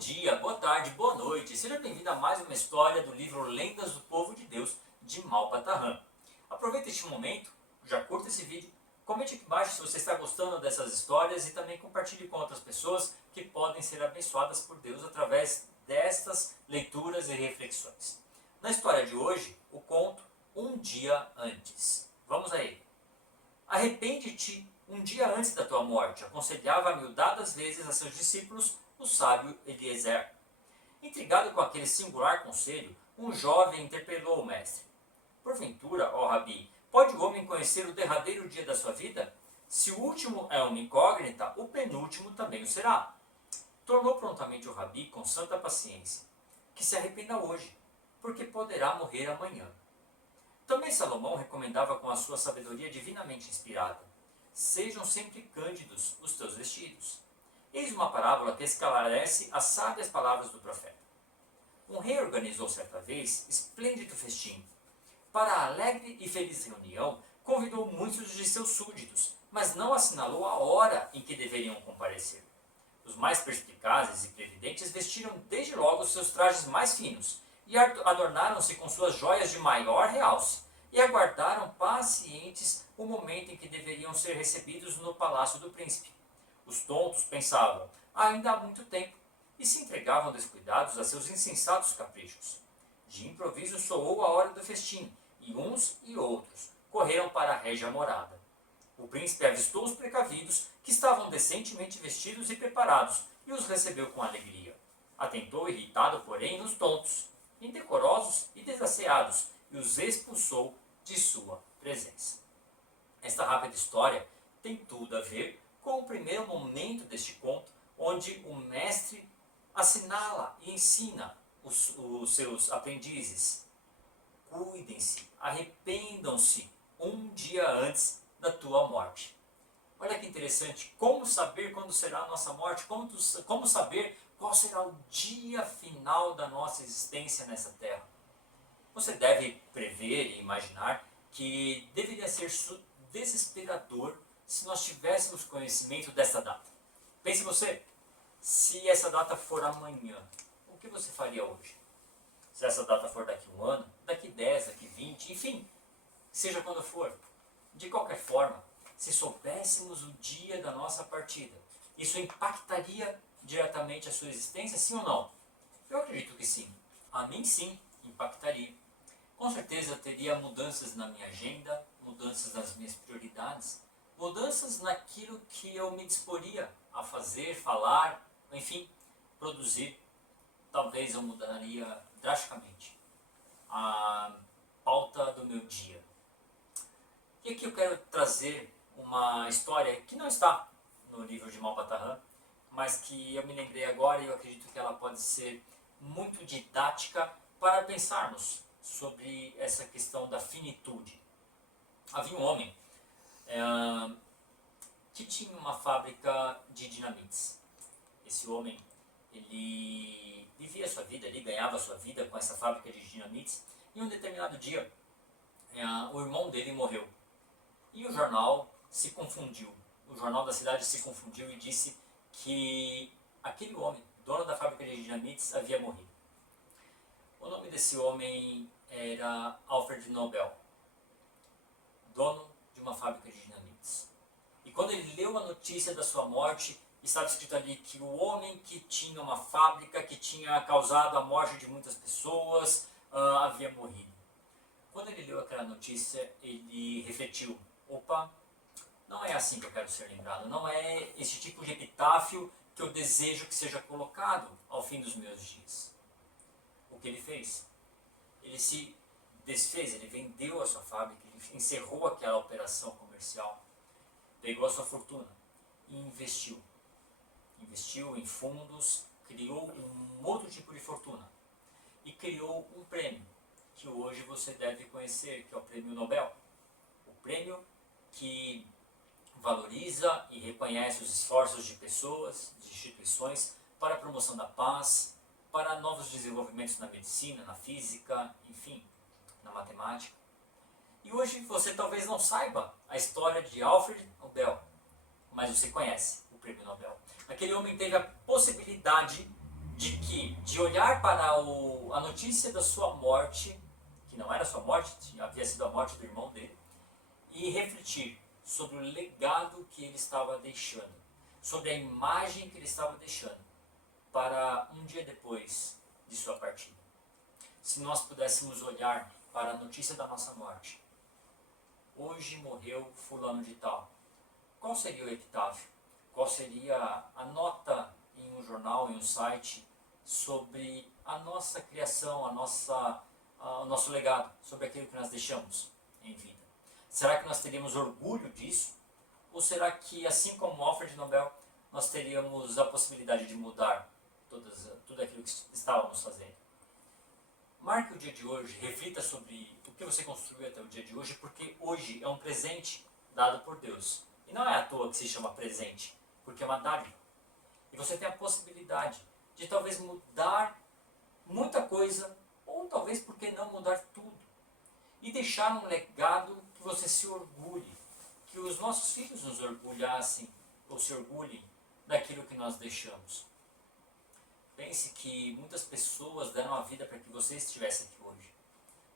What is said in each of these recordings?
dia, boa tarde, boa noite. Seja bem-vindo a mais uma história do livro Lendas do Povo de Deus, de Malpatahan. Aproveite este momento, já curta esse vídeo, comente aqui embaixo se você está gostando dessas histórias e também compartilhe com outras pessoas que podem ser abençoadas por Deus através destas leituras e reflexões. Na história de hoje, o conto Um Dia Antes. Vamos a ele. Arrepende-te um dia antes da tua morte, aconselhava amiudadas vezes a seus discípulos o sábio Eliezer. Intrigado com aquele singular conselho, um jovem interpelou o mestre. Porventura, ó Rabi, pode o homem conhecer o derradeiro dia da sua vida? Se o último é uma incógnita, o penúltimo também o será. Tornou prontamente o Rabi com santa paciência. Que se arrependa hoje, porque poderá morrer amanhã. Também Salomão recomendava com a sua sabedoria divinamente inspirada. Sejam sempre cândidos os teus vestidos. Eis uma parábola que esclarece as sábias palavras do profeta. Um rei organizou certa vez esplêndido festim. Para a alegre e feliz reunião, convidou muitos de seus súditos, mas não assinalou a hora em que deveriam comparecer. Os mais perspicazes e previdentes vestiram desde logo seus trajes mais finos e adornaram-se com suas joias de maior realce, e aguardaram pacientes o momento em que deveriam ser recebidos no palácio do príncipe. Os tontos pensavam, ainda há muito tempo, e se entregavam descuidados a seus insensatos caprichos. De improviso soou a hora do festim, e uns e outros correram para a régia morada. O príncipe avistou os precavidos, que estavam decentemente vestidos e preparados, e os recebeu com alegria. Atentou irritado, porém, nos tontos, indecorosos e desasseados, e os expulsou de sua presença. Esta rápida história tem tudo a ver com o primeiro momento deste conto, onde o mestre assinala e ensina os seus aprendizes. Cuidem-se, arrependam-se um dia antes da tua morte. Olha que interessante, como saber quando será a nossa morte, como saber qual será o dia final da nossa existência nessa terra. Você deve prever e imaginar que deveria ser desesperador se nós tivéssemos conhecimento dessa data. Pense você, se essa data for amanhã, o que você faria hoje? Se essa data for daqui a um ano, daqui 10, daqui 20, enfim, seja quando for. De qualquer forma, se soubéssemos o dia da nossa partida, isso impactaria diretamente a sua existência, sim ou não? Eu acredito que sim. A mim sim, impactaria. Com certeza teria mudanças na minha agenda, mudanças nas minhas prioridades, mudanças naquilo que eu me disporia a fazer, falar, enfim, produzir. Talvez eu mudaria drasticamente a pauta do meu dia. E aqui eu quero trazer uma história que não está no livro de Malpatahan, mas que eu me lembrei agora e eu acredito que ela pode ser muito didática para pensarmos sobre essa questão da finitude. Havia um homem que tinha uma fábrica de dinamites. Esse homem, ele vivia a sua vida, ele ganhava a sua vida com essa fábrica de dinamites. E um determinado dia, o irmão dele morreu. E o jornal se confundiu. O jornal da cidade se confundiu e disse que aquele homem, dono da fábrica de dinamites, havia morrido. O nome desse homem era Alfred Nobel, dono de uma fábrica de dinamites. E quando ele leu a notícia da sua morte, estava escrito ali que o homem que tinha uma fábrica, que tinha causado a morte de muitas pessoas, havia morrido. Quando ele leu aquela notícia, ele refletiu, opa, não é assim que eu quero ser lembrado, não é esse tipo de epitáfio que eu desejo que seja colocado ao fim dos meus dias. O que ele fez? Ele se desfez, ele vendeu a sua fábrica, ele encerrou aquela operação comercial, pegou a sua fortuna e investiu. Investiu em fundos, criou um outro tipo de fortuna e criou um prêmio que hoje você deve conhecer, que é o Prêmio Nobel. O prêmio que valoriza e reconhece os esforços de pessoas, de instituições para a promoção da paz, para novos desenvolvimentos na medicina, na física, enfim, na matemática. E hoje você talvez não saiba a história de Alfred Nobel, mas você conhece o Prêmio Nobel. Aquele homem teve a possibilidade de olhar para a notícia da sua morte, que não era sua morte, havia sido a morte do irmão dele, e refletir sobre o legado que ele estava deixando, sobre a imagem que ele estava deixando para um dia depois de sua partida. Se nós pudéssemos olhar para a notícia da nossa morte, hoje morreu fulano de tal, qual seria o epitáfio? Qual seria a nota em um jornal, em um site, sobre a nossa criação, o nosso legado, sobre aquilo que nós deixamos em vida? Será que nós teríamos orgulho disso? Ou será que, assim como Alfred Nobel, nós teríamos a possibilidade de mudar tudo aquilo que estávamos fazendo? Marque o dia de hoje, reflita sobre o que você construiu até o dia de hoje, porque hoje é um presente dado por Deus. E não é à toa que se chama presente, porque é uma dádiva. E você tem a possibilidade de talvez mudar muita coisa, ou talvez, por que não, mudar tudo. E deixar um legado que você se orgulhe, que os nossos filhos nos orgulhassem, ou se orgulhem daquilo que nós deixamos. Pense que muitas pessoas deram a vida para que você estivesse aqui hoje.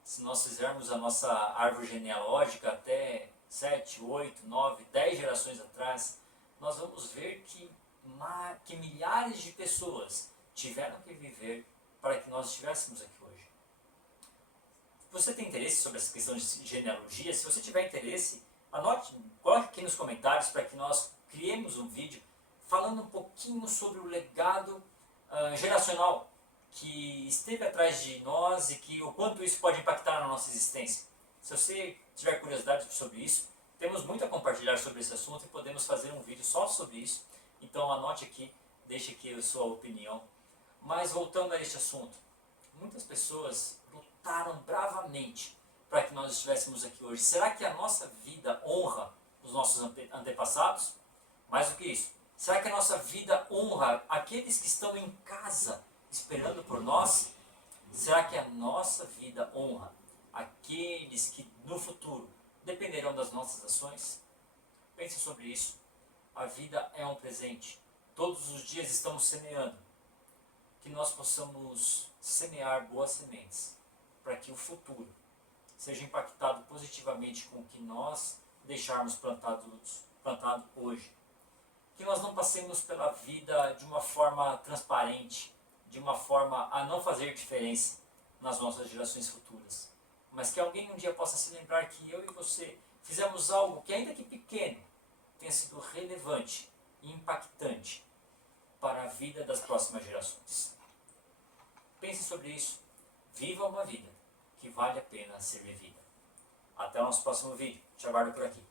Se nós fizermos a nossa árvore genealógica até 7, 8, 9, 10 gerações atrás, nós vamos ver que milhares de pessoas tiveram que viver para que nós estivéssemos aqui hoje. Você tem interesse sobre essa questão de genealogia? Se você tiver interesse, anote, coloque aqui nos comentários para que nós criemos um vídeo falando um pouquinho sobre o legado geracional que esteve atrás de nós e que o quanto isso pode impactar na nossa existência. Se você tiver curiosidade sobre isso, temos muito a compartilhar sobre esse assunto e podemos fazer um vídeo só sobre isso. Então anote aqui, deixe aqui a sua opinião. Mas voltando a este assunto, muitas pessoas lutaram bravamente para que nós estivéssemos aqui hoje. Será que a nossa vida honra os nossos antepassados? Mais do que isso, será que a nossa vida honra aqueles que estão em casa esperando por nós? Será que a nossa vida honra aqueles que no futuro dependerão das nossas ações? Pense sobre isso. A vida é um presente. Todos os dias estamos semeando. Que nós possamos semear boas sementes para que o futuro seja impactado positivamente com o que nós deixarmos plantado hoje. Que nós não passemos pela vida de uma forma transparente, de uma forma a não fazer diferença nas nossas gerações futuras. Mas que alguém um dia possa se lembrar que eu e você fizemos algo que, ainda que pequeno, tenha sido relevante e impactante para a vida das próximas gerações. Pense sobre isso. Viva uma vida que vale a pena ser vivida. Até o nosso próximo vídeo. Te aguardo por aqui.